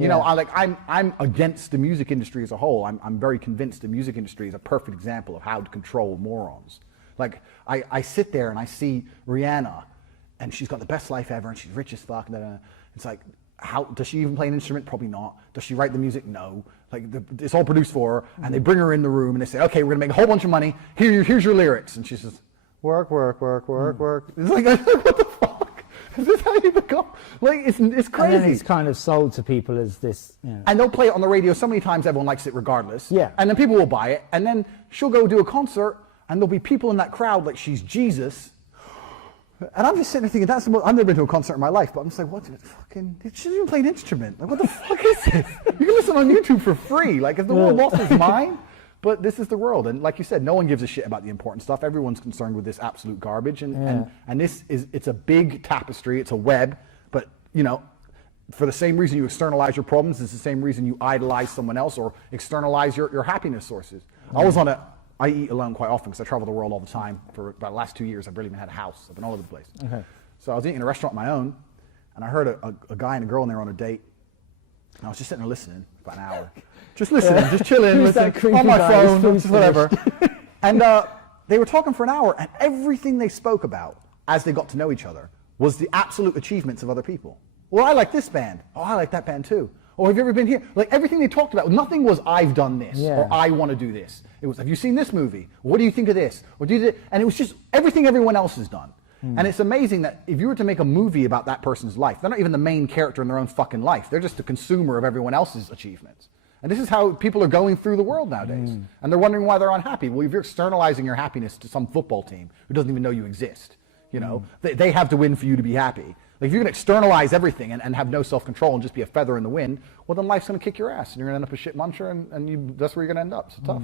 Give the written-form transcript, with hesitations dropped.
You know, I'm against the music industry as a whole. I'm very convinced the music industry is a perfect example of how to control morons. Like, I sit there and I see Rihanna, and she's got the best life ever, and she's rich as fuck. It's like, how does she even play an instrument? Probably not. Does she write the music? No. Like, it's all produced for her, and they bring her in the room and they say, okay, we're gonna make a whole bunch of money. Here's your lyrics, and she says, work, work, work, work, work. It's like, what the fuck? Is this how you become? Like, it's crazy. And then it's kind of sold to people as this. You know. And they'll play it on the radio so many times, everyone likes it regardless. Yeah. And then people will buy it, and then she'll go do a concert, and there'll be people in that crowd like she's Jesus. And I'm just sitting there thinking, I've never been to a concert in my life, but I'm just like, what? She doesn't even play an instrument. Like, what the fuck is this? You can listen on YouTube for free. Like, if the world lost its mind? But this is the world. And like you said, no one gives a shit about the important stuff. Everyone's concerned with this absolute garbage. And it's a big tapestry. It's a web. But, you know, for the same reason you externalize your problems, it's the same reason you idolize someone else or externalize your happiness sources. I eat alone quite often because I travel the world all the time. For about the last 2 years, I've barely even had a house. I've been all over the place. Okay. So I was eating in a restaurant of my own, and I heard a guy and a girl in there on a date. And I was just sitting there listening for an hour. Just listening, just chilling, listening, on my phone, just whatever. And they were talking for an hour, and everything they spoke about as they got to know each other was the absolute achievements of other people. Well, I like this band. Oh, I like that band too. Or have you ever been here? Like, everything they talked about, nothing was I've done this or I want to do this. It was, have you seen this movie? What do you think of this? Or do you do this? And it was just everything everyone else has done. And it's amazing that if you were to make a movie about that person's life, they're not even the main character in their own fucking life. They're just a consumer of everyone else's achievements. And this is how people are going through the world nowadays. And they're wondering why they're unhappy. Well, if you're externalizing your happiness to some football team who doesn't even know you exist, you know, they have to win for you to be happy. Like, if you can externalize everything and have no self-control and just be a feather in the wind, well, then life's going to kick your ass and you're going to end up a shit muncher and that's where you're going to end up. It's tough.